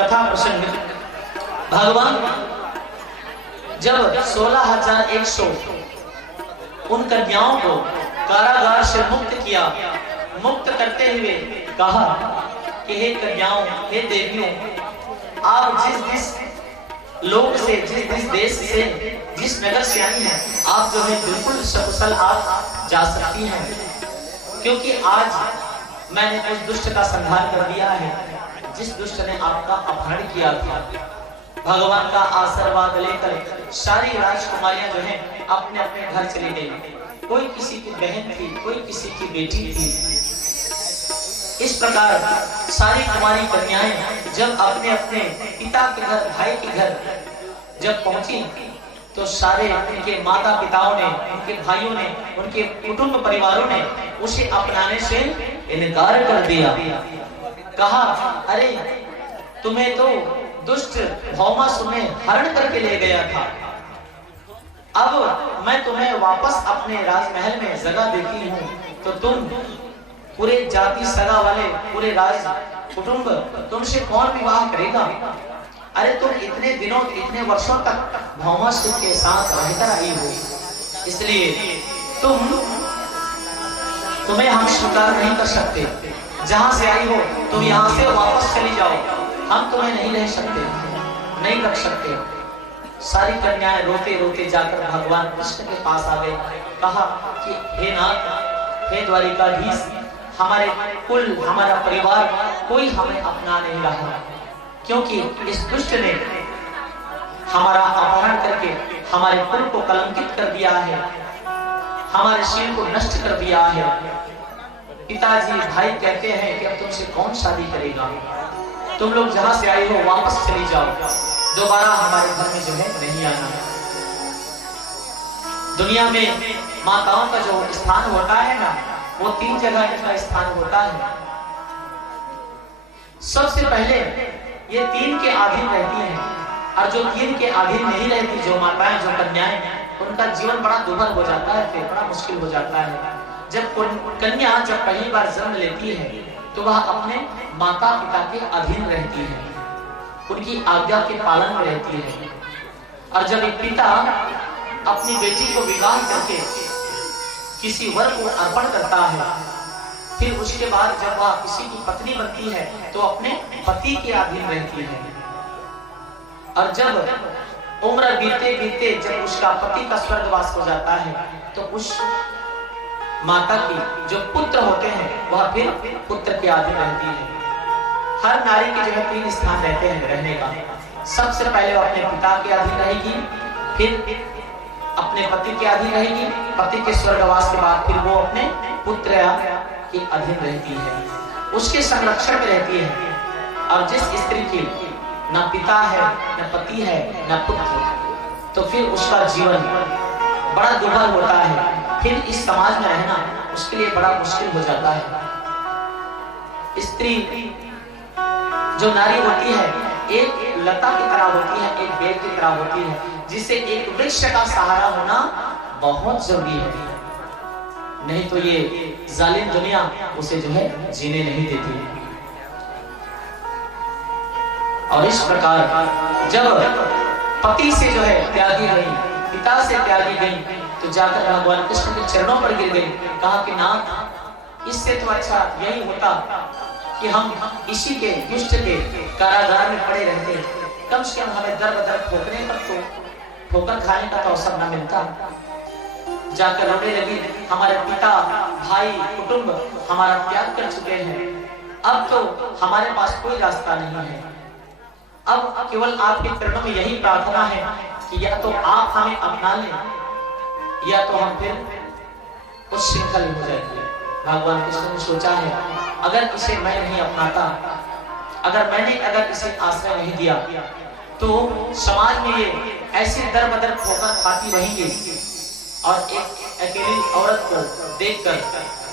कथा प्रसंग। भगवान जब 16,100 उन कन्याओं को कारागार से मुक्त किया, मुक्त करते हुए कहा कि हे कन्याओं, हे देवियों, आप जिस लोक से, जिस देश से, जिस नगर से आई हैं, आप जो है बिल्कुल सकुशल आप जा सकती हैं, क्योंकि आज मैंने उस दुष्ट का संहार कर दिया है जिस दुष्ट ने आपका अपहरण किया था। भगवान का आशीर्वाद लेकर सारी राजकुमारियां जो हैं अपने अपने घर चली गई। कोई किसी की बहन थी, कोई किसी की बेटी थी। इस प्रकार सारी कुमारी कन्याएं जब अपने अपने पिता के घर, भाई के घर जब पहुंची तो सारे उनके माता पिताओं ने, उनके भाइयों ने, उनके कुटुंब परिवारों ने उसे अपनाने से इनकार कर दिया। कहा, अरे तुम्हें तो दुष्ट भौमासुर ने हरण करके ले गया था, अब मैं तुम्हें वापस अपने राजमहल में जगह देती हूँ तो तुम पूरे जाति सगा वाले, पूरे राज कुटुंब तुमसे कौन विवाह करेगा? अरे तुम इतने दिनों, इतने वर्षों तक भौमासुर के साथ रहकर आई हो, इसलिए तुम्हें हम स्वीकार नहीं कर सकते। जहां से आई हो तुम यहाँ से वापस चली जाओ, हम तुम्हें नहीं रह सकते, नहीं रख सकते। सारी कन्याएं रोते रोते जाकर भगवान कृष्ण के पास आ गए। कहा कि हे नाथ, हे द्वारिकाधीश, हमारे कुल, हमारा परिवार कोई हमें अपना नहीं रहा, क्योंकि इस दुष्ट ने हमारा अपहरण करके हमारे कुल को कलंकित कर दिया है, हमारे शील को नष्ट कर दिया है। पिताजी, भाई कहते हैं कि अब तुमसे कौन शादी करेगा? तुम लोग जहां से आई हो वापस चली जाओ, दोबारा हमारे घर में जो है नहीं आना। दुनिया में माताओं का जो स्थान होता है ना, वो 3 जगह का स्थान होता है। सबसे पहले ये 3 के अधीन रहती हैं, और जो 3 के अधीन नहीं रहती, जो माताएं, जो कन्याएं, उनका जीवन बड़ा दुर्भर हो जाता है, फिर बड़ा मुश्किल हो जाता है। जब कन्या जब पहली बार जन्म लेती है तो वह अपने माता पिता के अधीन रहती है, उनकी आज्ञा के पालन में रहती है। और जब एक पिता अपनी बेटी को विवाह करके किसी वर को अर्पण करता है, फिर उसके बाद जब वह किसी की पत्नी बनती है तो अपने पति के अधीन रहती है। और जब उम्र बीते बीते जब उसका पति का स्वर्गवास हो जाता है तो उस माता की जो पुत्र होते हैं वह फिर पुत्र के अधीन रहती है। हर नारी के जो है 3 स्थान रहते हैं रहने का। सबसे पहले वो अपने पिता के अधीन रहेगी, फिर अपने पति के अधीन रहेगी, पति के स्वर्गवास के बाद फिर वो अपने पुत्र के अधीन रहती है, उसके संरक्षण में रहती है। और जिस स्त्री की न पिता है, न पति है, न पुत्र, तो फिर उसका जीवन बड़ा दुर्बल होता है, फिर इस समाज में रहना उसके लिए बड़ा मुश्किल हो जाता है। स्त्री जो नारी होती है एक लता की तरह होती है, एक बेल की तरह होती है, जिसे एक वृक्ष का सहारा होना बहुत जरूरी है, नहीं तो ये जालिम दुनिया उसे जो है जीने नहीं देती। और इस प्रकार जब पति से जो है त्यागी गई, पिता से त्यागी गई, तो जाकर भगवान कृष्ण के चरणों पर गिर गई। कहा कि नाथ, इससे तो अच्छा यही होता कि हम इसी के दुष्ट के कारागार में पड़े रहते, कम से कम हमें दर बदर ठोकने पर तो ठोकर खाने का तो अवसर न मिलता। जाकर रोने लगी, हमारे पिता, भाई, कुटुंब हमारा त्याग कर चुके हैं, अब तो हमारे पास कोई रास्ता नहीं है, अब केवल आपके चरणों में यही प्रार्थना है कि या तो आप हमें अपना लें या तो हम फिर उस श्रृंखल हो जाएंगे। भगवान कृष्ण ने सोचा है, अगर इसे मैं नहीं अपनाता, अगर इसे आश्रय नहीं दिया तो समाज में ये ऐसे दर बदर ठोकर खाती रहेंगी, और एक अकेली औरत को देखकर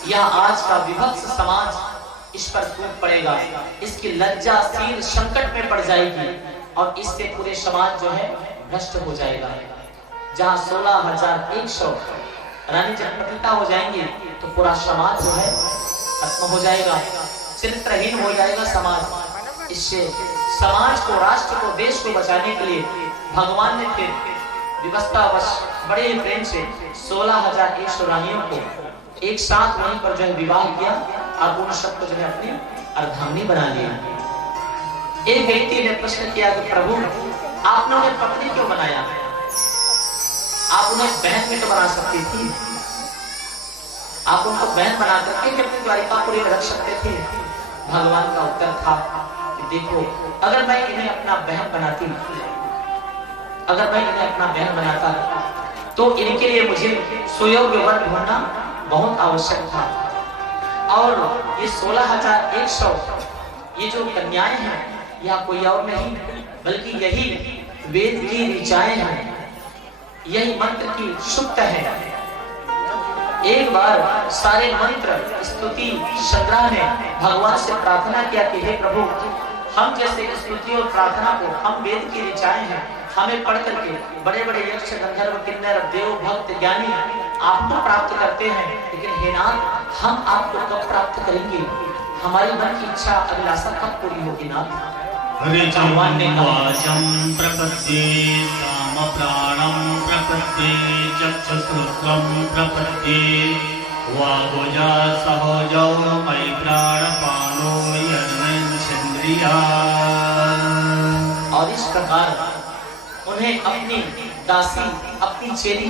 यह आज का विभत्स समाज इस पर टूट पड़ेगा, इसकी लज्जाशील संकट में पड़ जाएगी, और इससे पूरे समाज जो है भ्रष्ट हो जाएगा। जहाँ 16,100 रानी जब पतिता हो जाएंगी तो पूरा समाज जो है खत्म हो जाएगा, चरित्रहीन हो जाएगा समाज। इससे समाज को, राष्ट्र को, देश को बचाने के लिए भगवान ने फिर व्यवस्थावश बड़े प्रेम से 16,100 रानियों को एक साथ वहीं पर जो है विवाह किया और उन सबको जो है अपनी अर्धांगिनी बना लिया। एक व्यक्ति ने प्रश्न किया कि प्रभु, आपने उन्हें पत्नी क्यों बनाया? आप उन्हें बहन में तो बना सकती थी, आप उनको बहन बना करके भी अपनी द्वारिकापुरी में रख सकते थे। भगवान का उत्तर था कि देखो, अगर मैं इन्हें अपना बहन बनाती, तो इनके लिए मुझे सुयोग्य वर ढूंढना बहुत आवश्यक था। और ये 16,100 ये जो कन्याएं हैं, यह कोई और नहीं बल्कि यही वेद की ऋचाएं हैं, यही मंत्र की सुक्त है। एक बार सारे मंत्र स्तुति संग्रह ने भगवान से प्रार्थना किया कि हे प्रभु, हम जैसे स्तुति और प्रार्थना को, हम वेद की ऋचाएं हैं, हमें पढ़ करके बड़े बड़े यक्ष, गंधर्व, किन्नर, देव, भक्त, ज्ञानी आपको प्राप्त करते हैं, लेकिन हे नाथ, हम आपको कब प्राप्त करेंगे? हमारी मन की इच्छा, अभिलाषा कब पूरी होगी नाथ? भगवान ने वाचम प्रपद्ये काम प्राणम प्रपद्ये चक्षुश्रोत्रम प्रपद्ये वागोजा सहोजो मयि प्राणपानो यजमेन्द्रिया। और इस प्रकार उन्हें अपनी दासी, अपनी चेली,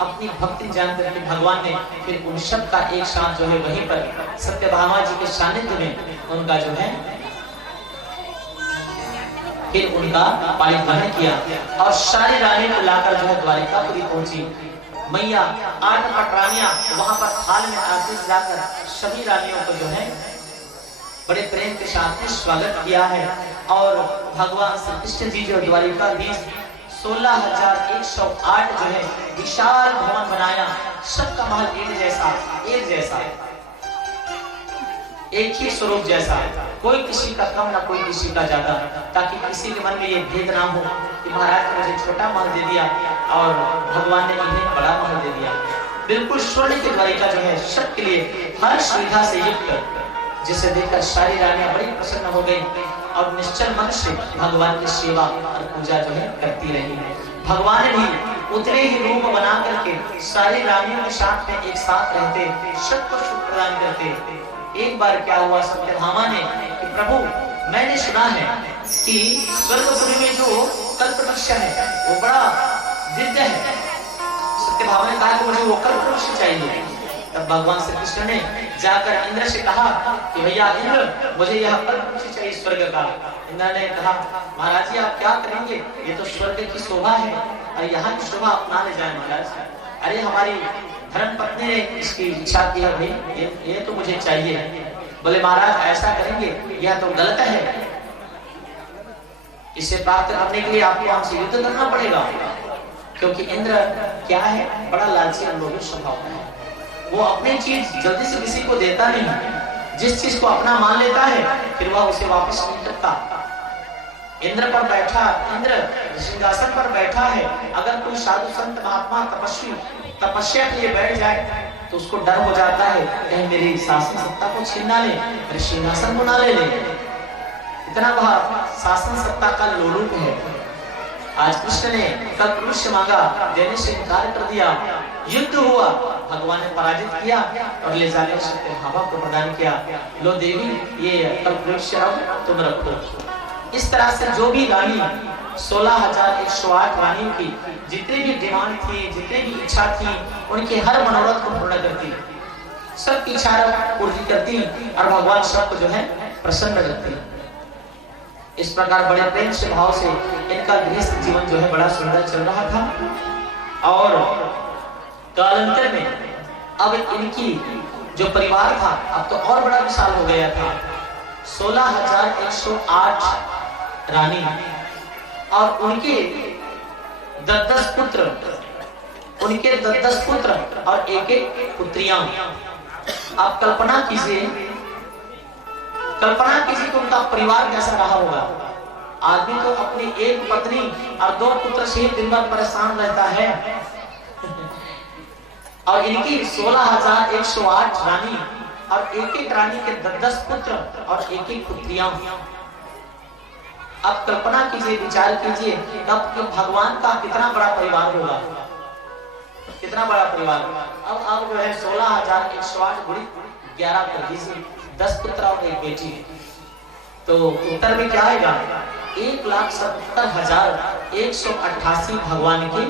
अपनी भक्ति जान करके भगवान ने फिर उन सब का एक साथ जो है वहीं पर सत्यभामा जी के सानिध्य में उनका जो है फिर उनका पाणिग्रहण किया और सारी रानियों को लाकर जो है द्वारिकापुरी पहुंची। मैया 8 पटरानियां वहां पर थाल में आरती सजाकर सभी रानियों को जो है बड़े प्रेम के साथ स्वागत किया है। और भगवान श्री कृष्ण जी जो द्वारिकाधीश 16,108 जो है विशाल भवन बनाया, सबका महल एक जैसा, एक ही स्वरूप जैसा, कोई किसी का कम ना कोई किसी का ज्यादा, ताकि किसी के मन में ये भेद ना हो कि महाराज ने मुझे छोटा महल दे दिया और भगवान ने इन्हें बड़ा महल दे दिया। बिल्कुल स्वर्ण की द्वारिका जो है सबके लिए हर सुविधा से युक्त, जिसे देखकर सारी रानियां बड़ी प्रसन्न हो गई और निश्चल मन से भगवान की सेवा और पूजा जो है करती रही। भगवान भी उतने ही रूप बना करके सारी रानियों के साथ में एक साथ रहते, सबको सुख प्रदान करते। एक बार क्या हुआ, सत्यभामा ने कि प्रभु, मैंने सुना है कि स्वर्गपुरी में जो कल्पवृक्ष है वो बड़ा दिव्य है। सत्यभामा ने कहा कि मुझे वो कल्पवृक्ष चाहिए। तब भगवान श्री कृष्ण ने जाकर इंद्र से कहा कि भैया इंद्र, मुझे यह कल्पवृक्ष चाहिए स्वर्ग का। इंद्र ने कहा, महाराज जी आप क्या करेंगे, ये तो स्वर्ग की शोभा है और यहाँ की शोभा अपना ले जाए महाराज। अरे हमारी धर्म पत्नी ने इसकी इच्छा की है भाई, ये तो मुझे चाहिए। बोले महाराज ऐसा करेंगे, यह तो गलत है, इसे प्राप्त करने के लिए आपको हमसे युद्ध करना पड़ेगा। क्योंकि इंद्र क्या है, बड़ा लालची और लोभी स्वभाव है। वो अपनी चीज जल्दी से किसी को देता नहीं, जिस चीज को अपना मान लेता है फिर वह उसे वापस नहीं करता। इंद्र पर बैठा, इंद्र सिंहासन पर बैठा है, अगर कोई साधु संत महात्मा तपस्वी तपस्या के लिए बैठ जाए तो उसको डर हो जाता है कहीं मेरी शासन सत्ता को छीन ना ले, मेरे सिंहासन को ना ले ले। इतना वह शासन सत्ता का लोलुप है। आज कृष्ण ने कल्पवृक्ष मांगा, देने से इनकार कर दिया, युद्ध हुआ, भगवान ने पराजित किया और ले जाने सत्यभामा को प्रदान किया, लो देवी ये कल्पवृक्ष अब तुम रखो। इस तरह से जो भी रानी 16,108 रानियों की जितनी भी डिमांड थी, जितनी भी इच्छा थी, उनके हर मनोरथ को पूर्ण करती, सबकी इच्छा पूरी करती और भगवान सबको जो है प्रसन्न रखती। इस प्रकार बड़े प्रेम से भाव से इनका गृहस्थ जीवन जो है बड़ा सुंदर चल रहा था। और कालांतर में अब इनकी जो परिवार था अब तो और बड़ा विशाल हो गया था। 16,108 रानी और उनके 10 पुत्र, उनके 10 पुत्र और एक पुत्रियां। आप कल्पना कीजिए कि उनका परिवार कैसा रहा होगा। आदमी तो अपनी एक पत्नी और 2 पुत्र से दिन भर परेशान रहता है और इनकी 16,108 रानी और एक रानी के 10 पुत्र और एक पुत्रियां। आप कल्पना कीजिए, विचार कीजिए अब कि भगवान का कितना बड़ा परिवार होगा, कितना बड़ा परिवार। अब जो है 16,108 गुणी 11 कर दीजिए, 10 पुत्र और 1 बेटी, तो उत्तर में क्या आएगा? 1,70,188 भगवान के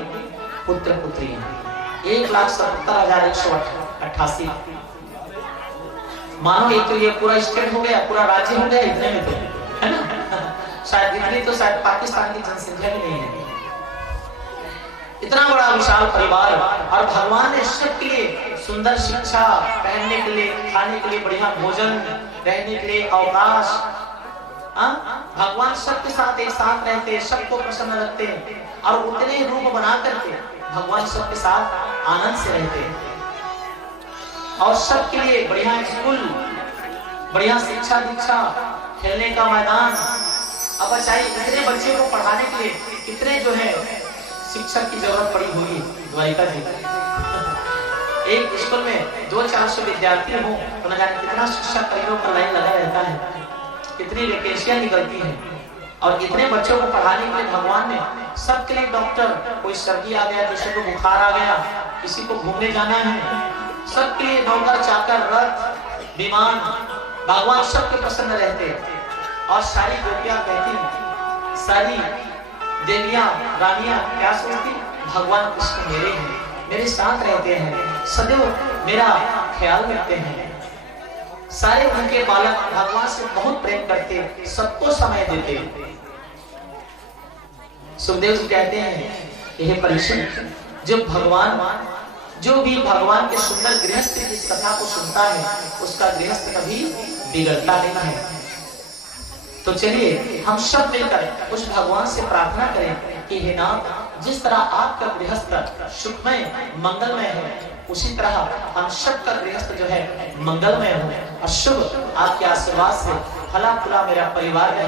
पुत्र पुत्रियां। 1,70,188। मानो एक तो ये पूरा स्टेट हो गया, पूरा राज्य हो गया इतने में, तो है ना? शायद इतनी तो शायद पाकिस्तान की जनसंख्या भी नहीं है। इतना बड़ा विशाल परिवार, और भगवान ने सबके लिए सुंदर शिक्षा, पहनने के लिए, खाने के लिए बढ़िया भोजन, रहने के लिए अवकाश। भगवान सबके साथ एक साथ रहते, सबको प्रसन्न रखते, और उतने रूप बना करके भगवान सबके साथ आनंद से रहते, और सबके लिए बढ़िया स्कूल, बढ़िया शिक्षा दीक्षा, खेलने का मैदान। अब चाहिए इतने बच्चे को पढ़ाने के लिए कितने जो है शिक्षक की जरूरत पड़ी होगी द्वारिका जी। एक स्कूल में 200-400 विद्यार्थी हो तो न जाने कितना शिक्षक करीबों पर लाइन लगा रहता है, कितनी वैकेंसियां निकलती हैं। और इतने बच्चों को पढ़ाने के लिए भगवान ने सबके लिए डॉक्टर, कोई सर्दी आ गया, किसी को बुखार आ गया, किसी को घूमने जाना है, सबके लिए नौकर चाकर, रथ, विमान, भगवान सबके प्रसन्न रहते। और सारी गोपियां कहती, सारी देवियां, रानियां क्या सोचती? भगवान कृष्ण मेरे हैं, मेरे साथ रहते हैं, सदैव मेरा ख्याल रखते हैं। सारे उनके बालक भगवान से बहुत प्रेम करते, सबको समय देते। सुखदेव जी कहते हैं, यह परीक्षित, जो भी भगवान के सुंदर गृहस्थ की कथा को सुनता है, उसका गृहस्थ कभी बिगड़ता नहीं है। तो चलिए हम सब मिलकर उस भगवान से प्रार्थना करें कि हे नाथ, जिस तरह आपका गृहस्थ सुखमय मंगलमय है, उसी तरह हम सब का गृहस्थ जो है मंगलमय हो, और शुभ आपके आशीर्वाद से फला फूला मेरा परिवार रहे।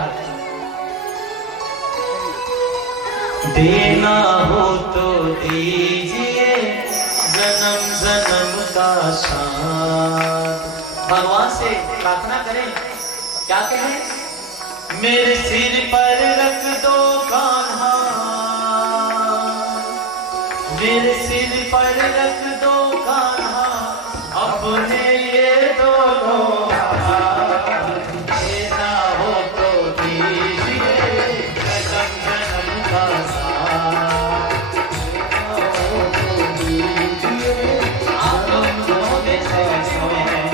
देना हो तो दीजिए जन्म जन्म का साथ। भगवान से प्रार्थना करें, क्या कहें? मेरे सिर पर रख दो कान्हा, मेरे सिर पर रख दो कान्हा, अपने ये दोनों हाथ। देना हो तो दीजिए जन्म जन्म का साथ। आप लोग दोनों देश में हैं,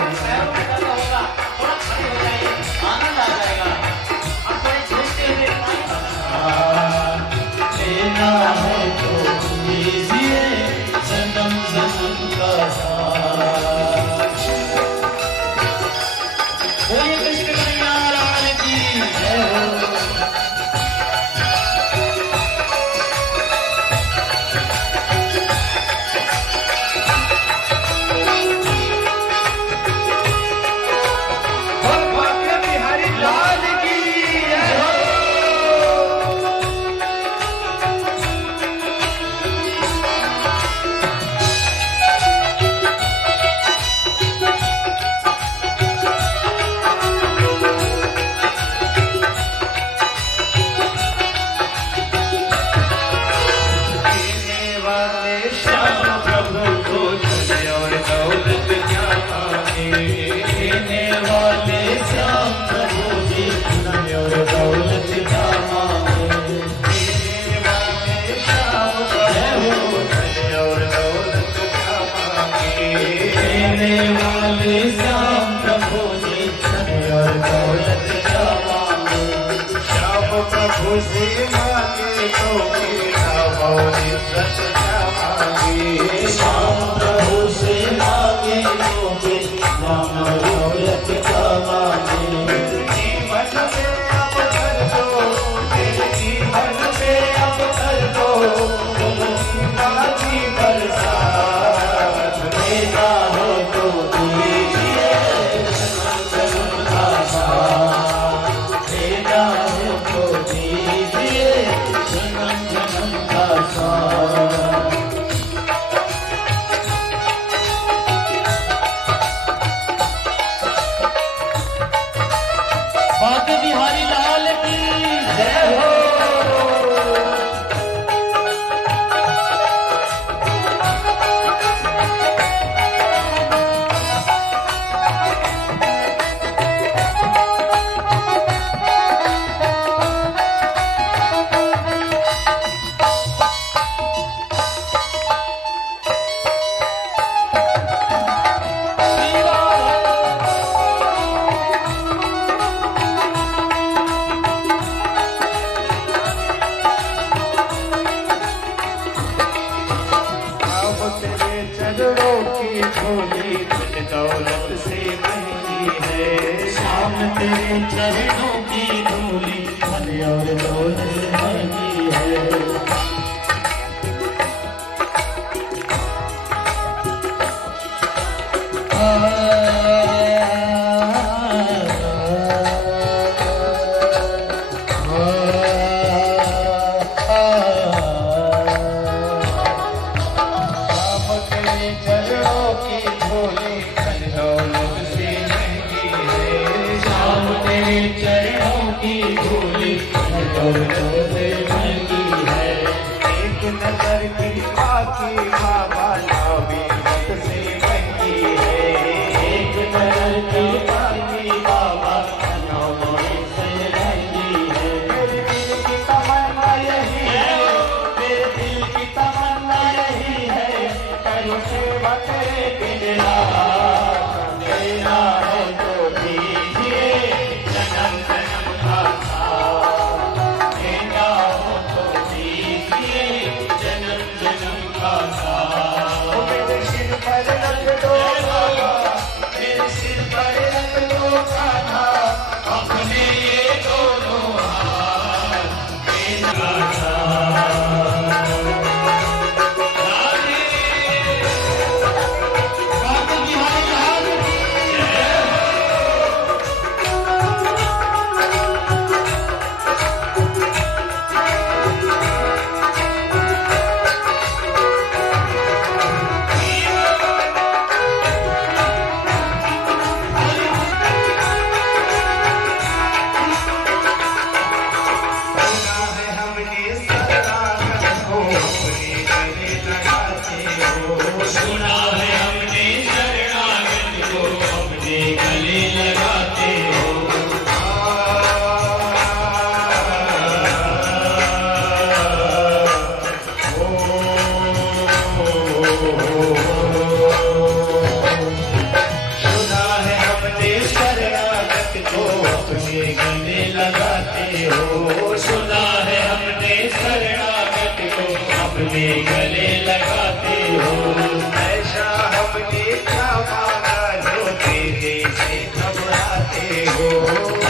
आनंद आ जाएगा। देना है तो दीजिए जन्म जन्म का साथ। बोलिए कृष्ण कन्हैया लाल की जय हो। दौलत से महंगी है। श्याम तेरे चरणों की धूली धन और दौलत से महंगी है। एक नजर की बाकी बाबा नामी मत से महंगी है। एक नजर की बाकी बाबा नामी से महंगी है। मेरे दिल की तमन्ना यही है, मेरे दिल की तमन्ना यही है, करूं सेवा तेरे बिन रात। देना है तो दीजिए जन्म जन्म का साथ। देना हो तो दीजिए जन्म जन्म का साथ। ओ मेरे सिर पर रख दो बाबा, मेरे सिर पर रख दो कान्हा, अपने ये दोनों हाथ देना साथ। राधे बाबा बिहारी लाल की जय सुना है हमने शरणागत को अपने गले लगाते हो। सुना है हमने शरणागत को अपने गले लगाते हो। सुना है हमने शरणागत को अपने गले लगाते हो। सुना है हमने शरणागत को अपने गले लगाते हो। ऐसा हमने क्या मांगा जो देने से घबराते हो।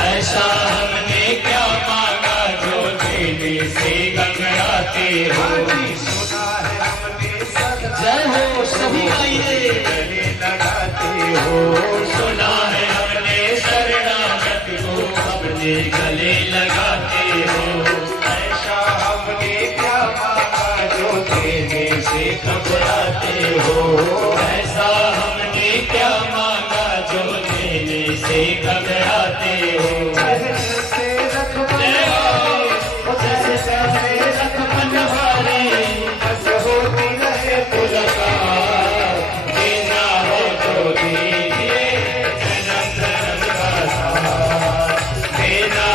ऐसा हमने क्या मांगा जो देने से घबराते हो। हाजी सुना है हमने जय हो सभी आइए। गले लगाते हो। सुना है हमने शरणागत को अपने गले लगाते हो। ऐसा हमने क्या मांगा जो देने से घबराते हो। ऐसा हमने क्या मांगा जो देने से घबराते हो। जैसे रख बनवारे, जैसे रख बनवारे, बस होती रहे मुलाकात। देना हो तो दीजिए जन्म जन्म का साथ। देना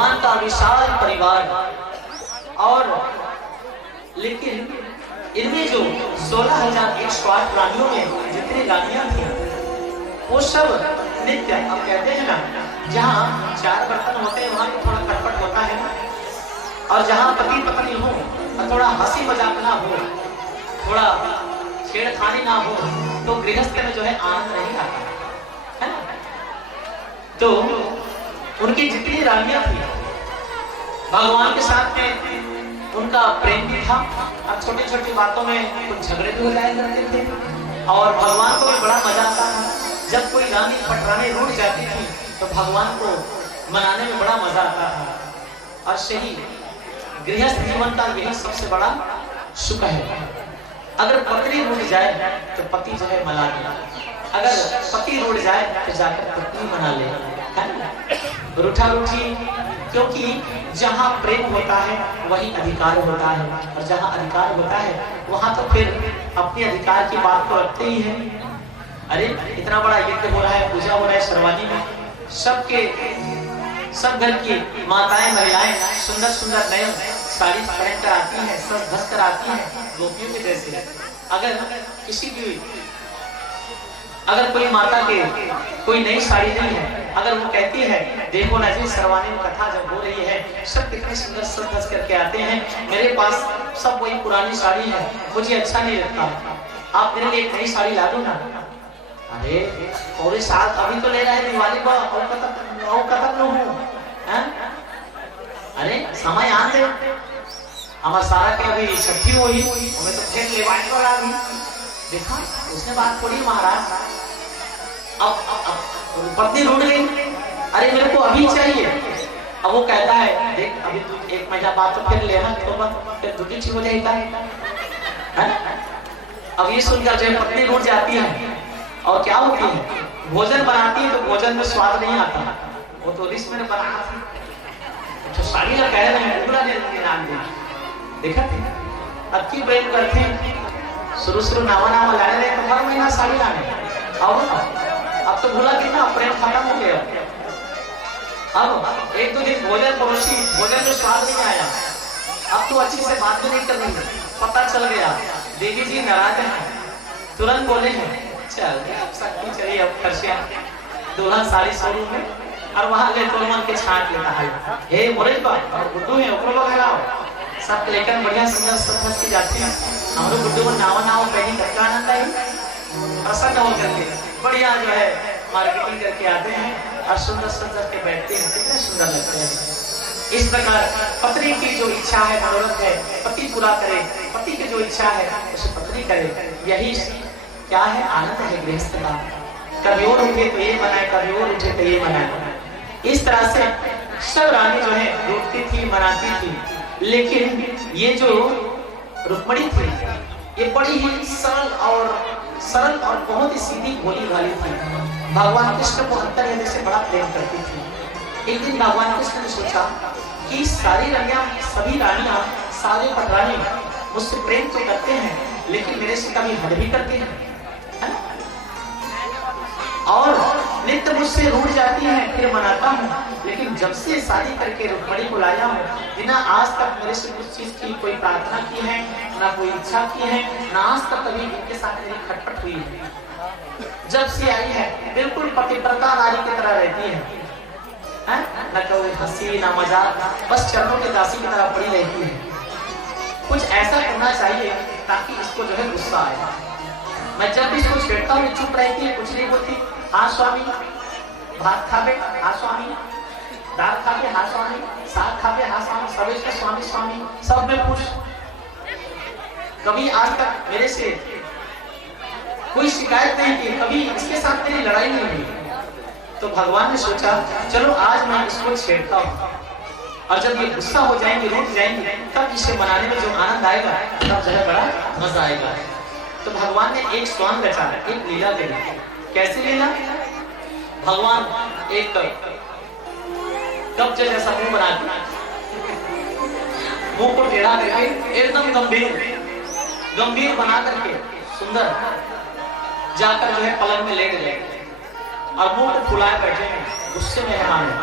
भगवान का विशाल परिवार, और लेकिन इनमें जो 16,108 रानियों में जितनी रानियां थी वो सब नित्य, अब कहते हैं ना जहाँ 4 बर्तन होते हैं वहां थोड़ा खटपट होता है, और जहाँ पति पत्नी हो और थोड़ा हंसी मजाक ना हो, थोड़ा छेड़खानी ना हो, तो गृहस्थ में जो है आनंद नहीं आता है ना। तो उनकी जितनी रानियां थी भगवान के साथ में उनका प्रेम भी था, और छोटी छोटी बातों में कुछ झगड़े भी हो जाया करते थे, और भगवान को भी बड़ा मजा आता था। जब कोई रानी पटरानी रूठ जाती थी तो भगवान को मनाने में बड़ा मजा आता था। और सही गृहस्थ जीवन का यही सबसे बड़ा सुख है। अगर पत्नी रूठ जाए तो पति जो है मना ले, अगर पति रूठ जाए तो जाकर पत्नी मना ले, है ना। रूठा रूठी, क्योंकि जहाँ प्रेम होता है वही अधिकार होता है, और जहाँ अधिकार होता है वहां तो फिर अपने अधिकार की बात तो रखते ही है। अरे इतना बड़ा यज्ञ हो रहा है, पूजा हो रहा है सरवानी में, सब घर की माताएं महिलाएं सुंदर सुंदर नए साड़ी पहन कर आती हैं, सज धज कर आती हैं गोपियों के जैसे। अगर किसी की, अगर कोई माता के कोई नई साड़ी नहीं है, अगर वो कहती है देखो ना जी सरवानी में कथा जब हो रही है सब कितने सुंदर सज धज करके आते हैं, मेरे पास सब वही पुरानी साड़ी है, मुझे अच्छा नहीं लगता, आप मेरे लिए एक नई साड़ी ला दो ना। अरे और इस साल अभी तो ले रहा है दिवाली पर, और कतक लो हूँ, अरे समय आने हमारा सारा के अभी छठी हुई, हमें तो फिर ले वाला भी देखा, उसने बात थोड़ी महाराज। अब पत्नी रूठ गई, अरे मेरे को अभी चाहिए। अब वो कहता है देख अभी तू 1 महीना बाद तो फिर लेना, तो फिर दूसरी चीज हो जाएगा है। अब ये सुनकर जो है पत्नी रूठ जाती है, और क्या होती है भोजन बनाती है तो भोजन में स्वाद नहीं आता, वो तो रिश्ते में बना अच्छा साड़ी का कह रहे हैं पूरा नाम देखा थे। अब की प्रेम करते शुरू नावा लाने रहे तो हर महीना साड़ी लाने, अब तो भूला कितना प्रेम खत्म हो गया। अब 1-2 दिन भोजन परोसी, भोजन में स्वाद नहीं आया, अब तो अच्छी से बात भी नहीं कर रही, पता चल गया देवी जी नाराज है, तुरंत बोले हैं चल अब शक्ति चाहिए, अब खर्चिया दुल्हन साड़ी शोरूम में, और वहां ले तोलमन के छाट लेता है, हे मोरेज बा और गुड्डू है ऊपर लोग लगाओ, सब लेकर बढ़िया सुंदर सज की जाती है। हम लोग गुड्डू को नाव पहनी करके आनंद आई, प्रसन्न होकर के बढ़िया जो है मार्केटिंग करके आते हैं और सुंदर सुंदर के बैठते हैं, कितने सुंदर लगते हैं। इस प्रकार पत्नी की जो इच्छा है मनोरथ है पति पूरा करे, पति की जो इच्छा है उसे पत्नी करे, यही क्या है आनंद है गृहस्थ का। कभी और उठे तो ये बनाए, कभी और उठे तो ये बनाए। इस तरह से सब रानी जो है रूठती थी, मनाती थी, लेकिन ये जो रुक्मणी थी ये बड़ी ही सरल और बहुत ही सीधी भोली भाली थी। भगवान कृष्ण को अंतर्हृदय से बड़ा प्रेम करती थी। एक दिन भगवान कृष्ण ने सोचा कि सारी रानियां, सभी रानियां, सारे पटरानी मुझसे प्रेम तो करते हैं लेकिन मेरे से कभी हट भी करते हैं, है? और नित्य मुझसे रूठ जाती है, फिर मनाता हूँ, लेकिन जब से शादी करके रुक्मणी को लाया हूँ बिना आज तक मेरे से कुछ चीज की कोई प्रार्थना की है, ना कोई इच्छा की है, ना आज तक कभी इनके साथ मेरी खटपट हुई है। जब से आई है बिल्कुल पतिव्रता नारी की तरह रहती है, न कोई हंसी ना मजाक, बस चरणों के दासी की तरह पड़ी रहती है। कुछ ऐसा करना चाहिए ताकि इसको जो है गुस्सा आए। मैं जब भी इसको छेड़ता हूँ चुप रहती है, कुछ नहीं बोलती। हाँ स्वामी, भात खाबे, हाँ स्वामी, दाल खाबे, हाँ स्वामी, साग खाबे, हाँ स्वामी, सवेश का स्वामी स्वामी, सब में पूछ। कभी आज तक मेरे से कोई शिकायत नहीं की, कभी इसके साथ मेरी लड़ाई नहीं हुई। तो भगवान ने सोचा चलो आज मैं इसको छेड़ता हूँ, और जब ये गुस्सा हो जाएंगे, रूठ जाएंगे, तब इसे मनाने में जो आनंद आएगा तब जो है बड़ा मजा आएगा। तो भगवान ने एक स्वांग रचा, एक लीला करी। कैसी लीला? भगवान एक कब्ज जैसा मुंह बना के, मुंह को टेढ़ा करके एकदम गंभीर बना करके सुंदर जाकर जो है पलंग में लेट गए और मुंह को फुलाए बैठे हैं, गुस्से में हैरान है।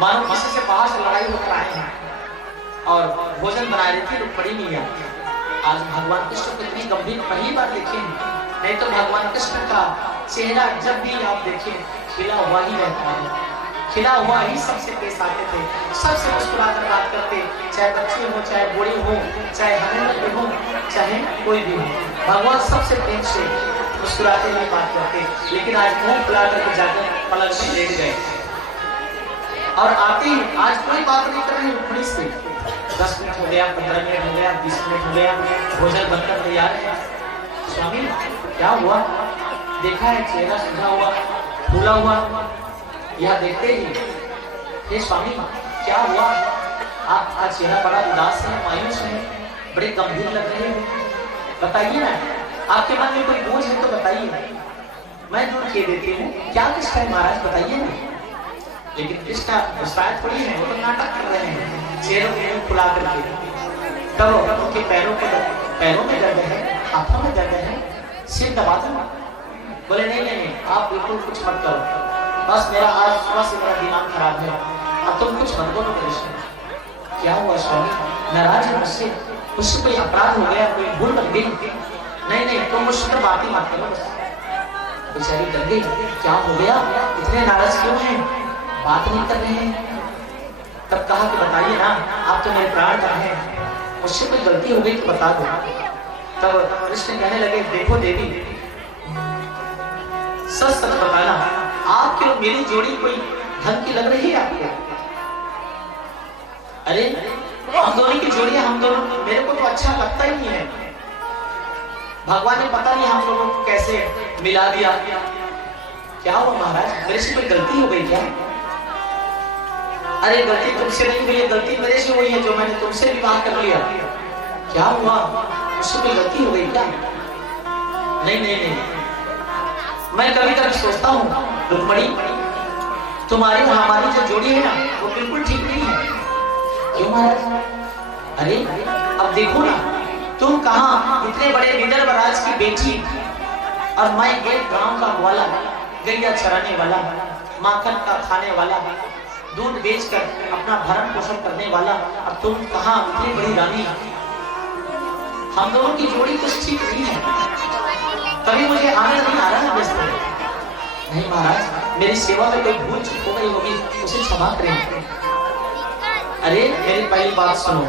मानो किसी से बाहर से लड़ाई होकर आए हैं और भोजन बना रही थी रुक्मणी मैया। आज भगवान कृष्ण कितनी गंभीर पहली बार देखे, नहीं तो भगवान कृष्ण का चेहरा जब भी आप देखें खिला हुआ ही रहता है, खिला हुआ ही सबसे पेश आते थे, सबसे मुस्कुराकर बात करते, चाहे बच्चे हो, चाहे बूढ़े हो, चाहे हमें हो, चाहे कोई भी हो, भगवान सबसे प्रेम से मुस्कुराते हुए बात करते। लेकिन आज मुंह फुला करके जाकर पलक में लेट गए और आते ही आज कोई बात नहीं कर रहे रुक्मणी से। 10 मिनट हो गया, 15 मिनट हो गया, 20 मिनट हो गया, भोजन बनकर तैयार है। स्वामी क्या हुआ? देखा है चेहरा सूझा हुआ, फूला हुआ। यह देखते ही हे स्वामी क्या हुआ? आपका चेहरा बड़ा उदास है, मायूस है, बड़े गंभीर लग रहे हैं। बताइए ना, आपके मन में कोई बोझ है तो बताइए, मैं दूर किए देती हूँ। क्या कृष्ण है महाराज, बताइए ना। लेकिन कृष्ण गुस्साए थोड़ी है, वो तो नाटक कर रहे हैं, चेहरों को फुला करके। तब उनके पैरों में दर्द है, हाथों में दर्द है, सिर दबा दो। बोले नहीं नहीं आप बिल्कुल कुछ मत करो, बस मेरा आज सुबह से मेरा दिमाग खराब है, अब तुम कुछ मत बोलो कृष्ण। क्या हुआ स्वामी, नाराज है मुझसे? मुझसे कोई अपराध हो गया, कोई भूल बन गई? नहीं नहीं तुम मुझसे तो बात ही मत करो। बस बेचारी डर गई, क्या हो गया, इतने नाराज क्यों हैं, बात नहीं कर रहे हैं? तब कहा कि बताइए ना, आप तो मेरे प्राणधन हैं, मुझसे कोई गलती हो गई तो बता दो। तब कृष्ण कहने लगे देखो देवी, सच सच बताना, आपकी और मेरी जोड़ी कोई ढंग की लग रही है आपको? अरे हम दोनों की जोड़ी है, हम दोनों, मेरे को तो अच्छा लगता ही नहीं है। भगवान ने पता नहीं हम लोगों को कैसे मिला दिया। क्या हुआ महाराज, मेरे से कोई गलती हो गई क्या? अरे गलती तुमसे नहीं हुई है, गलती मेरे से हुई है जो मैंने तुमसे विवाह कर लिया। क्या हुआ, मुझसे कोई गलती हो गई क्या? नहीं नहीं नहीं, मैं कभी कभी सोचता हूँ रुक्मणी, तुम्हारी और हमारी जो जोड़ी है ना वो बिल्कुल ठीक नहीं है। क्यों महाराज? अरे अब देखो ना, तुम कहाँ इतने बड़े विदर्भ राज की बेटी और मैं एक गांव का ग्वाला, गैया चराने वाला, माखन का खाने वाला, दूध बेचकर अपना भरण पोषण करने वाला, अब तुम कहाँ इतनी बड़ी रानी। हम दोनों की जोड़ी कुछ ठीक नहीं है। कभी मुझे आनंद नहीं आ रहा है वैसे। नहीं महाराज, मेरी सेवा में कोई भूल चूक हो गई होगी, उसे क्षमा करें। अरे मेरी पहली बात सुनो,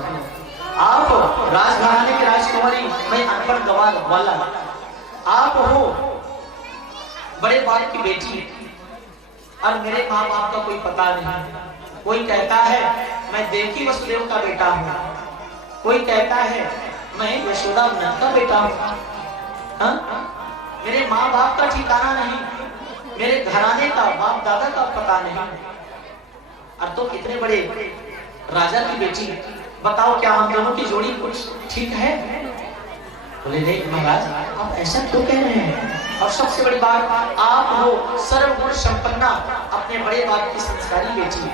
आप राजघराने की राजकुमारी, मैं अनपढ़ गवार वाला, आप हो बड़े बाप की बेटी और मेरे माँ बाप का कोई पता नहीं। कोई कहता है मैं देवकी वसुदेव का बेटा हूँ, कोई कहता है मैं यशोदा नंद का बेटा हूँ। मेरे माँ बाप का ठिकाना नहीं, मेरे घराने का बाप दादा का पता नहीं, और तो कितने बड़े राजा की बेटी, बताओ क्या हम दोनों की जोड़ी कुछ ठीक है? बोले नहीं महाराज, आप ऐसा क्यों कह रहे हैं? और सबसे बड़ी बात, आप हो सर्वगुण संपन्ना, अपने बड़े बाप की संस्कारी बेटी,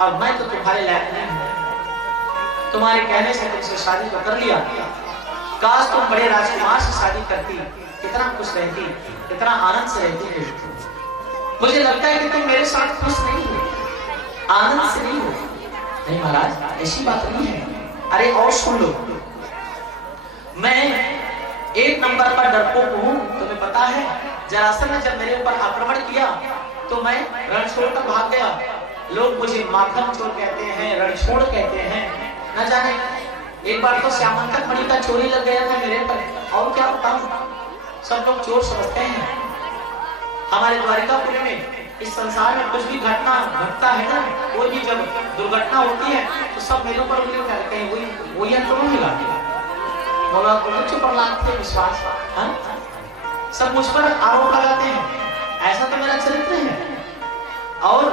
और मैं तो तुम्हारे लायक नहीं हूँ। तुम्हारे कहने से तुमसे शादी तो कर लिया, काश तुम बड़े राजकुमार से शादी करती, कितना खुश रहती, कितना आनंद से रहती है। मुझे लगता है कि तुम मेरे साथ खुश नहीं हो, आनंद से नहीं हो। नहीं महाराज, ऐसी बात नहीं है। अरे और सुन लो, मैं एक नंबर पर डरपोक हूँ, तुम्हें पता है। जरासंध ने जब मेरे ऊपर आक्रमण किया तो मैं रण छोड़कर भाग गया। लोग मुझे माखन चोर कहते हैं, रणछोड़ कहते हैं, न जाने एक बार तो श्यामंतक मणि का चोरी लग गया था मेरे पर, और क्या बताऊं, सब लोग चोर समझते हैं। हमारे द्वारिकापुरी में, इस संसार में कुछ भी घटना घटता है ना, कोई भी जब दुर्घटना होती है तो सब मेरे ऊपर उंगली उठाते हैं, वही तो नहीं लगाते, मुझ पर लगाते विश्वास, सब मुझ पर आरोप लगाते हैं। ऐसा तो मेरा चरित्र है। और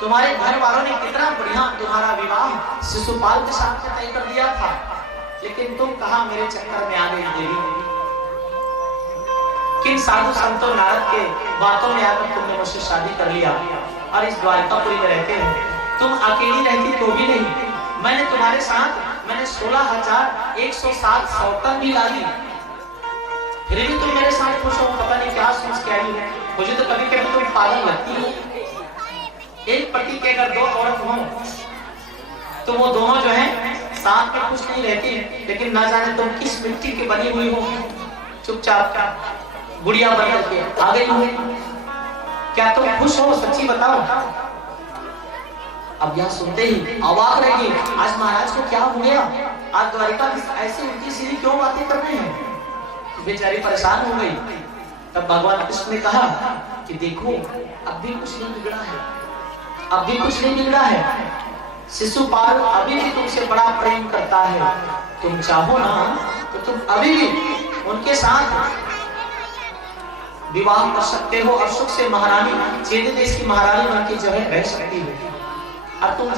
तुम्हारे घर वालों ने कितना बढ़िया तुम्हारा विवाह शिशुपाल के साथ में तय कर दिया था, लेकिन तुम कहाँ मेरे चक्कर में आ गई देवी। किन साधु संतों नारद के बातों में आकर तुमने मुझसे शादी कर लिया और इस द्वारिकापुरी में रहते हो। तुम अकेली रहती तो भी नहीं, मैंने तुम्हारे साथ 16,107 सौतन भी ला दी, फिर भी तुम मेरे साथ खुश हो। पता नहीं क्या सोच के आई हो, मुझे तो कभी कभी तुम पागल लगती हो। एक पति के अगर दो औरत हो तो वो दोनों जो है साथ में खुश नहीं रहती, लेकिन ना जाने तुम किस मिट्टी की बनी हुई हो, चुपचाप गुड़िया बन करके आ गई हो। क्या तुम खुश हो? सच्ची बताओ। अब यह सुनते ही अवाक रह गई, आज महाराज को क्या हो गया? आज द्वारिका ऐसी उल्टी सीधी क्यों बातें कर रहे हैं? बेचारी परेशान हो गई। तब भगवान कृष्ण ने कहा कि देखो, अब भी कुछ नहीं बिगड़ा है, अब भी कुछ नहीं बिगड़ा है। शिशुपाल अभी भी तुमसे बड़ा प्रेम करता है। तुम चाहो ना तो तुम अभी भी उनके साथ विवाह कर सकते हो और सुख से महारानी, चेत देश की महारानी बन के जो है रह सकती हो। अब तुम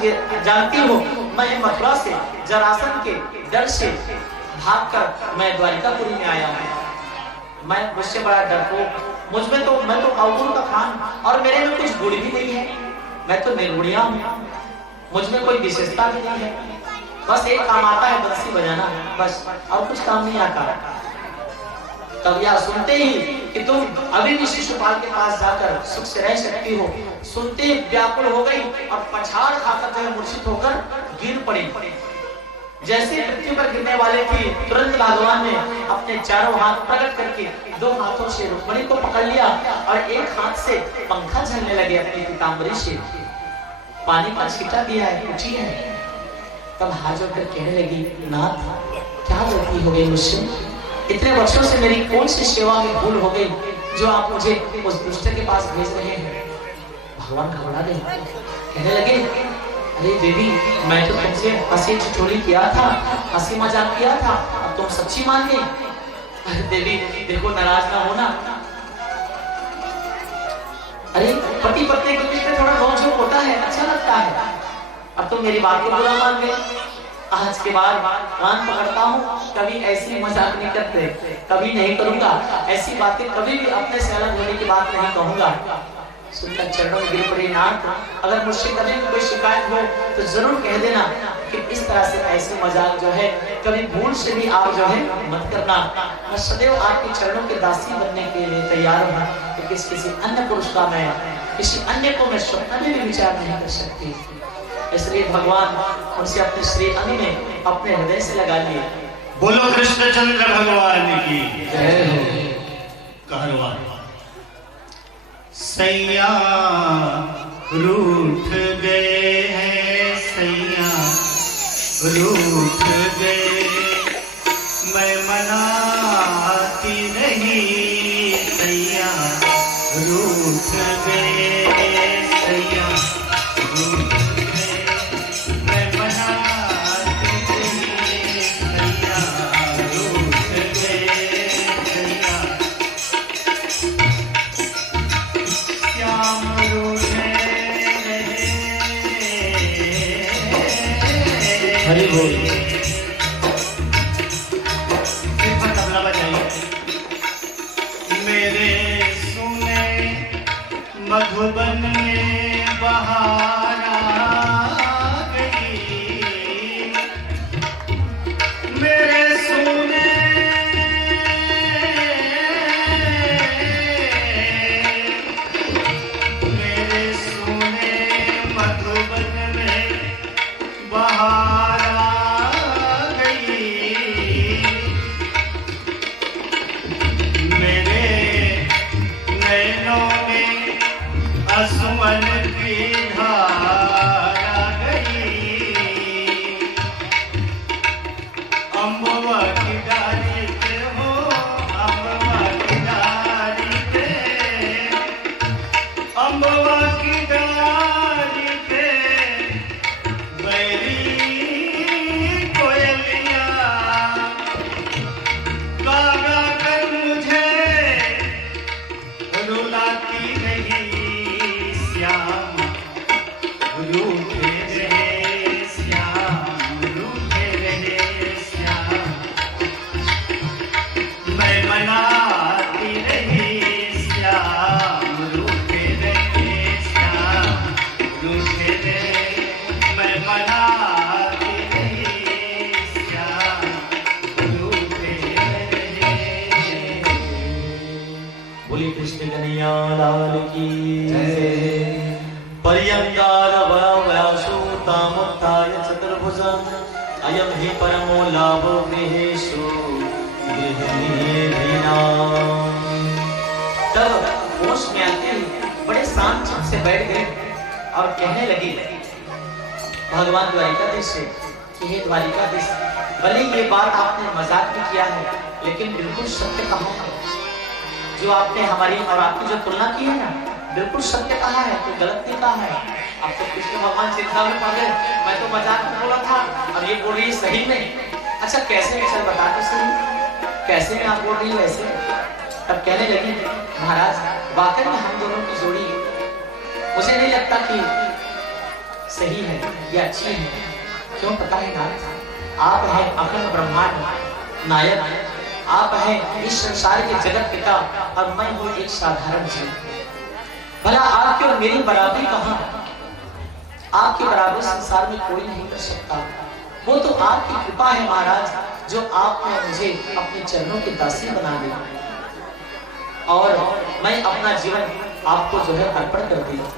जानती हो, मैं मथुरा से जरासंध के डर से भागकर मैं द्वारिकापुरी में आया हूँ। मैं मुझसे बड़ा डरपोक, मैं तो अवगुण का खान और मेरे में कुछ गुण भी नहीं है। मैं तो निर्गुणिया हूँ, मुझ में कोई विशेषता भी नहीं है। बस एक काम आता है, बंसी बजाना, बस, और कुछ काम नहीं आता। तब यह सुनते ही कि तुम अभी भी शिशुपाल के पास जाकर सुख से रह सकती हो, सुनते ही व्याकुल हो गई और पछाड़ खाकर जो है मूर्छित होकर गिर पड़ी। जैसे पृथ्वी पर गिरने वाले थी, तुरंत भगवान ने अपने चारों हाथ प्रकट करके दो हाथों से रुक्मिणी को पकड़ लिया और एक हाथ से पंखा झलने लगे अपनी पीतांबरी से, पानी का छींटा दिया है, पूछी है। तब हाथ जोड़कर कहने लगी, नाथ क्या गलती हो गई मुझसे? इतने वर्षों से मेरी कौन सी सेवा में भूल हो गई जो आप मुझे उस दुष्ट के पास भेज रहे हैं? भगवान घबरा गए, कहने लगे, अरे देवी, मैं तो तुमसे हंसी ठिठोली किया था, हंसी मजाक किया था, अब तुम सच्ची मान गई। अरे देवी देखो, नाराज ना होना। अरे पति पत्नी के बीच में थोड़ा नोक-झोंक होता है, अच्छा लगता है। अब तुम मेरी बात को बुरा मान गए। आज के बाद कान पकड़ता हूँ, कभी ऐसी मजाक नहीं करते, कभी नहीं करूंगा ऐसी बातें, कभी भी अपने से अलग होने की बात नहीं कहूंगा। सुनकर चरणों में गिर पड़ी, नाथ अगर मुझसे कभी कोई शिकायत हो तो जरूर कह देना कि इस तरह से ऐसे मजाक जो है कभी भूल से भी आप जो है मत करना। मैं सदैव आपके चरणों के दासी बनने के लिए तैयार हूँ, तो किसी अन्य पुरुष का मैं, किसी अन्य को मैं स्वप्न में भी विचार नहीं कर सकती। इसलिए भगवान उनसे अपने श्री अंग में अपने हृदय से लगा लिए। बोलो कृष्णचंद्र भगवान की जय हो। कहलवान सैया रूठ गए हैं, सैया रूठ गए, मैं मनाती नहीं, सैया रूठ गए, सैया रूठ गए, मैं मनाती नहीं, सैया रूठ गए, सैया श्याम रूठे हरि बोल। तबला बजाइए। मेरे सुने मधुबन में बहार आ गई, मेरे सुने मधुबन में बहार आ गई, मेरे नैनों में आसमान की धार आ गई, अम्बवा की डाली पे हो, अम्बवा की डाली पे, अम्बवा की डाली पे बैरी कोयलिया गा कर मुझे रुलाती रही, श्याम रूठे रहे, श्याम रूठे रहे, श्याम मैं मनाती रही, श्याम रूठे रहे, श्याम रूठे रहे, मैं मनाती रही, श्याम रूठे रहे। बोली कृष्ण कन्हैया लाल की जय। पर्यंता नाम। तब होश में आते ही बड़े शांत से बैठ गए और कहने लगी भगवान द्वारिकाधीश से कि हे द्वारिकाधीश, भले ये बात आपने मजाक में किया है लेकिन बिल्कुल सत्य कहा है। जो आपने हमारी और आपकी जो तुलना की है ना, बिल्कुल सत्य कहा है, कोई गलत नहीं कहा है। अब तो कृष्ण भगवान चिंता में पड़ गए, मैं तो मजाक में बोला था और ये बोल रही सही में। अच्छा कैसे चल बता तो सही, कैसे में आप बोल रही हो ऐसे? तब कहने लगी महाराज वाकई में हम दोनों की जोड़ी मुझे नहीं लगता कि सही है या अच्छी है। क्यों पता है ना, आप हैं अखंड ब्रह्मांड नायक, आप हैं इस संसार के जगत पिता और मैं हूँ एक साधारण जीव। भला आपकी और मेरी बराबरी कहाँ? आपके बराबर संसार में कोई नहीं कर सकता। वो तो आपकी कृपा है महाराज, जो आपने मुझे अपने चरणों की दासी बना दिया और मैं अपना जीवन आपको जो है अर्पण कर दिया।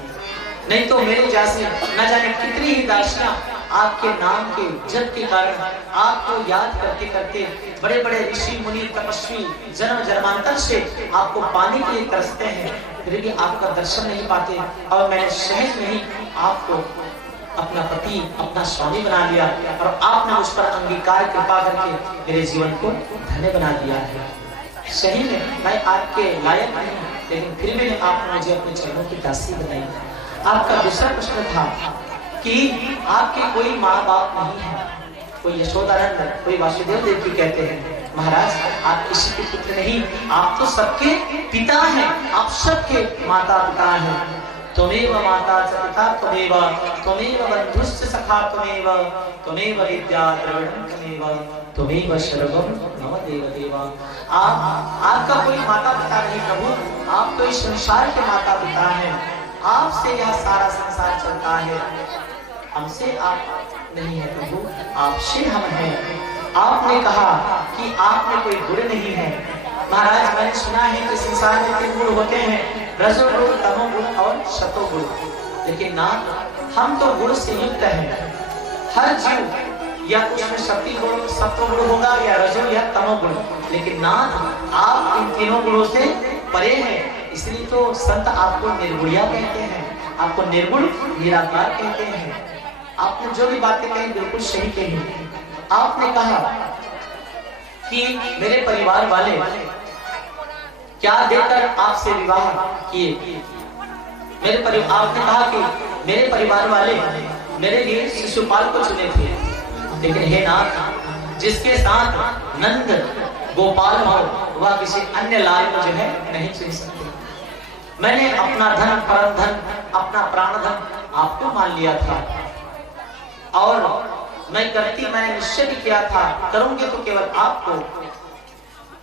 नहीं तो मेरे जैसे न जाने कितनी ही दासियां आपके नाम के जप के कारण आपको याद करते करते बड़े बड़े ऋषि मुनि तपस्वी जन्म जन्मांतर से आपको पाने के लिए तरसते हैं, फिर भी आपका दर्शन नहीं पाते। और मैंने सहज नहीं आपको अपना पति अपना स्वामी बना लिया और आपने उस पर अंगीकार कृपा करके मेरे जीवन को धन्य बना दिया है। सही में मैं आपके लायक नहीं, लेकिन फिर भी आपने मुझे अपने चरणों की दासी बनाई। आपका दूसरा प्रश्न था कि आपके कोई माँ बाप नहीं है, कोई यशोदानंद कोई वासुदेव देव की कहते हैं। महाराज आप किसी के पुत्र नहीं, आप तो सबके पिता हैं, आप सबके माता पिता हैं। त्वमेव माता च पिता त्वमेव, त्वमेव बन्धुश्च सखा त्वमेव, त्वमेव विद्या द्रविणं त्वमेव, त्वमेव सर्वं मम देवदेव। आपका कोई माता पिता नहीं प्रभु, आप तो इस संसार के माता पिता हैं, आपसे यह सारा संसार चलता है, हमसे आप नहीं है प्रभु, आपसे हम हैं। आपने कहा कि आप में कोई गुण नहीं है। महाराज मैंने सुना है कि संसार में 3 गुण होते हैं, रजोगुण तमोगुण और सतोगुण, लेकिन ना हम तो गुण से युक्त हैं। हर जीव या उसमें सत्वगुण सत्वगुण होगा या रजो या तमोगुण, लेकिन ना आप इन तीनों गुणों से परे हैं। इसलिए तो संत आपको निर्गुणिया कहते हैं, आपको निर्गुण निराकार कहते हैं। आपने जो भी बातें कही बिल्कुल सही कही। आपने कहा कि मेरे परिवार वाले क्या देकर आपसे विवाह किए। आपने कहा कि मेरे परिवार वाले मेरे लिए शिशुपाल को चुने थे, लेकिन हे नाथ जिसके साथ नंद गोपाल हो वह किसी अन्य लाल को जो है नहीं चुन सकते। मैंने अपना धन परम धन अपना प्राण धन आपको मान लिया था और मैंने निश्चय भी किया था करूंगी तो केवल आपको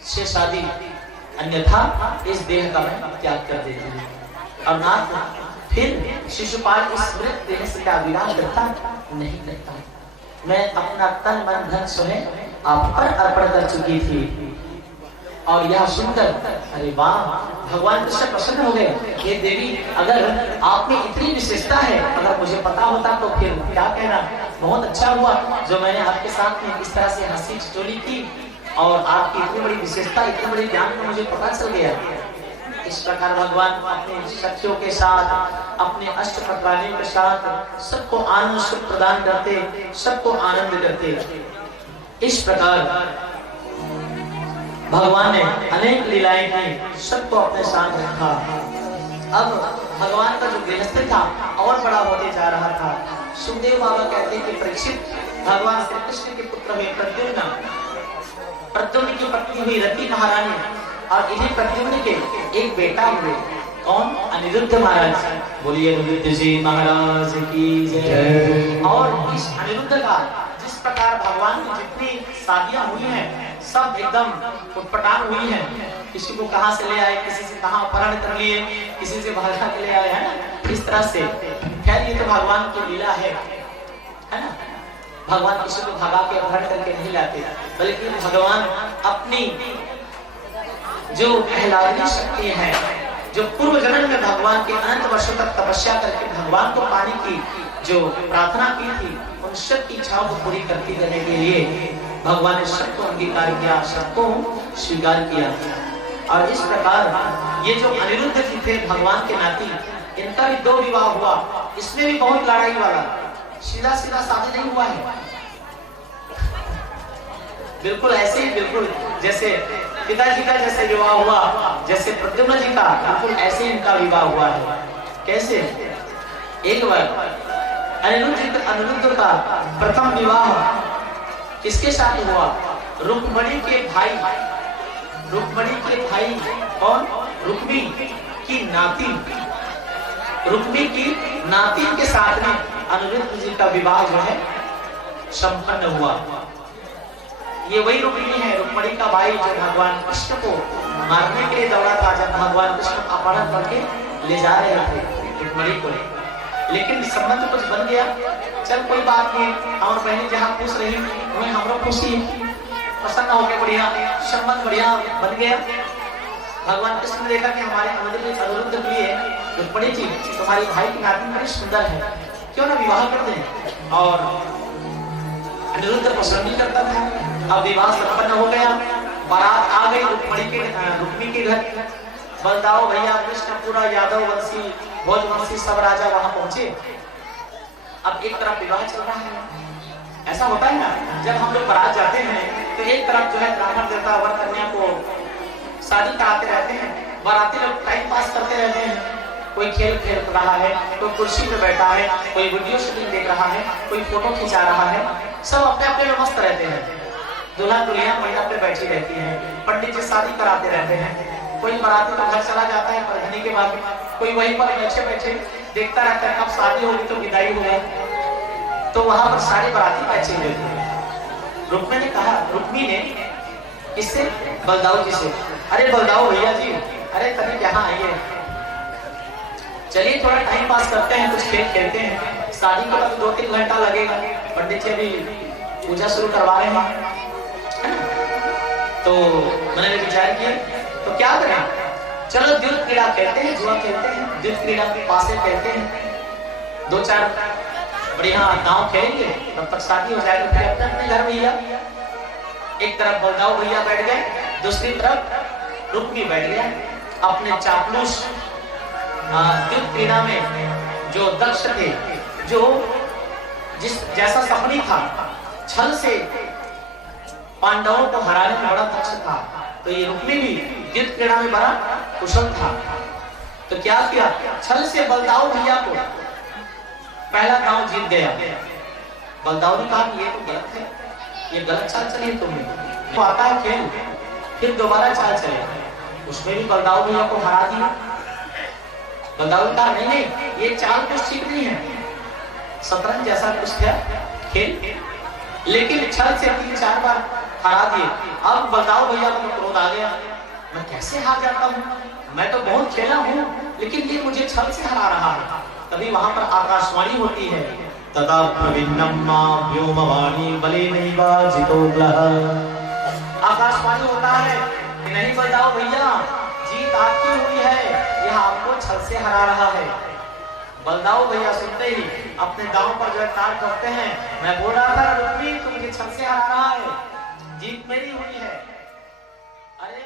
से शादी, अन्यथा इस देह का मैं त्याग कर देती हूँ। और नाथ फिर शिशुपाल इस मृत देह से क्या विराम करता नहीं करता। मैं अपना तन मन धन स्वयं आप पर अर्पण कर चुकी थी और यह सुनकर अरे वाह भगवान कृष्ण प्रसन्न हो गए। ये देवी अगर आप में इतनी विशेषता है, अगर मुझे पता होता तो फिर क्या कहना। बहुत अच्छा हुआ जो मैंने आपके साथ में इस तरह से हंसी ठिठोली की और आपकी इतनी बड़ी विशेषता इतनी बड़ी ज्ञान को मुझे पता चल गया। इस प्रकार भगवान अपने सखियों के साथ अपने अष्टपत्राणियों के साथ सबको आनंद सुख प्रदान करते, सबको आनंद करते। इस प्रकार भगवान ने अनेक लीलाएं की, सबको अपने साथ रखा। अब भगवान का जो गृहस्थ था और बड़ा होते जा रहा था। सुखदेव बाबा कहते हैं कि परीक्षित भगवान श्री कृष्ण के पुत्र हुए प्रद्युम्न, प्रद्युम्न की पत्नी हुई रति महारानी और इन्हीं प्रद्युम्न के एक बेटा हुए। कौन? अनिरुद्ध महाराज। बोलिए अनिरुद्ध जी महाराज की जय। और इस अनिरुद्ध का जिस प्रकार भगवान की जितनी शादियां हुई हैं सब एकदम उटपटांग हुई हैं। किसी को कहां से ले आए, किसी से कहां अपहरण कर लिए, किसी से भागा के ले आए, है ना, इस तरह से। खैर ये तो भगवान की लीला है ना। भगवान किसी को भगा के अपहरण करके नहीं लाते, बल्कि भगवान अपनी जो पहलावनी शक्ति है, जो पूर्व जन्म में भगवान के अनंत वर्षों तक तपस्या करके भगवान को पाने की जो प्रार्थना की थी, उन सब की इच्छाओं को पूरी करने के लिए भगवान ने सबको अंगीकार किया, सबको स्वीकार किया। और इस प्रकार ये जो अनिरुद्ध जी थे भगवान के नाती, इनका भी 2 विवाह हुआ। इसमें भी बहुत लड़ाई वाला, सीधा सीधा शादी नहीं हुआ है। बिल्कुल ऐसे ही, बिल्कुल जैसे पिताजी का जैसे विवाह हुआ, जैसे प्रद्युम्न जी का, बिल्कुल ऐसे ही इनका विवाह हुआ है। कैसे? एक बार अनिरुद्ध का प्रथम विवाह किसके साथ हुआ? रुक्मणी के भाई कौन? रुक्मी की नातिन, रुक्मी की नातिन के साथ में अनिरुद्ध जी का विवाह जो है संपन्न हुआ। ये वही रुक्मी है, रुक्मणी का भाई जो भगवान कृष्ण को मारने के लिए दौड़ा था, जब भगवान कृष्ण अपहरण करके ले जा रहे थे रुक्मणी को। लेकिन संबंध कुछ बन गया, चल कोई बात नहीं, और बहनी जहाँ खुश रही वहीं हम लोग खुशी, प्रसन्न हो गए, बढ़िया संबंध बढ़िया बन गया। भगवान कृष्ण ने देखा कि हमारे अनिरुद्ध के लिए रुक्मणी जी तुम्हारी भाई की नातिन बड़ी सुंदर है, क्यों ना विवाह कर दें। और अनिरुद्ध पसंद नहीं करता था। अब विवाह संपन्न हो गया, बारात आ गई रुक्मी के घर। बलदाऊ भैया, कृष्णपुरा, यादव वंशी, भोजवंशी सब राजा वहां पहुंचे। अब एक तरफ विवाह चल रहा है, ऐसा होता है ना, जब हम लोग बारात जाते हैं तो एक तरफ जो है ब्राह्मण देवता वर कन्या को शादी कराते रहते हैं, बाराती लोग टाइम पास करते रहते हैं। कोई खेल खेल रहा है, कोई कुर्सी पे बैठा है, कोई वीडियो शूटिंग देख रहा है, कोई फोटो खिंचा रहा है, सब अपने अपने में मस्त रहते हैं। दुल्हा दुल्हन मंडप पे बैठी रहती है, पंडित जी शादी कराते रहते हैं। कोई बाराती तो घर चला जाता है परधनी के बाद, कोई वहीं पर बैठे बैठे देखता रहता है कब शादी होगी तो विदाई होगा। तो वहां पर सारे बाराती बैठे हुए थे। रुक्मी ने किससे? बलदाऊ जी से। अरे बलदाऊ भैया जी, अरे कभी यहाँ आइए, चलिए थोड़ा टाइम पास करते हैं, कुछ खेल खेलते हैं। शादी के बाद 2-3 घंटा लगेगा, पंडित जी अभी पूजा शुरू करवा रहे हैं। तो मैंने विचार किया तो क्या करें, चलो द्युत क्रीड़ा खेलते हैं, जुआ खेलते हैं, द्युत क्रीड़ा के पासे खेलते हैं, 2-4 बढ़िया गाँव खेलेंगे, तब तक शादी हो जाएगा, फिर अपने अपने घर भैया। एक तरफ बलदाऊ भैया बैठ गए, दूसरी तरफ रुक्मी बैठ गया। अपने चापलूस द्युत क्रीड़ा में जो दक्ष थे, जो जिस जैसा सपनी था, छल से पांडवों को हराने में बड़ा दक्ष था, तो ये रुक्मी भी द्युत क्रीड़ा में बड़ा कुशल था। तो क्या किया, छल से बलदाऊ भैया को पहला गांव जीत गया। बलदाऊ ने कहा कि ये तो गलत है, ये गलत चाल चली तुम्हें, तो आता है खेल, फिर दोबारा चाल चले। उसमें भी बलदाऊ भैया को हरा दिया। बलदाऊ ने कहा नहीं नहीं, ये चाल कुछ ठीक नहीं है, शतरंज जैसा कुछ है खेल, लेकिन छल से 3-4 बार हरा दिए। अब बलदाऊ भैया को क्रोध आ गया, मैं कैसे हार जाता हूँ, मैं तो बहुत खेला हूँ, लेकिन ये मुझे छल से हरा रहा है। तभी वहां पर आकाशवाणी होती है, तदा प्रविन्नम्मा व्योमवाणी बलेनैवा जितोग्लः। आकाशवाणी होता है कि नहीं बलदाऊ भैया, जीत आपकी हुई है, यह आपको छल से हरा रहा है। बलदाऊ भैया सुनते ही अपने दांव पर जो तार करते हैं, मैं बोल रहा था रुक्मी तू मुझे छल से हरा रहा है, जीत मेरी हुई है। अरे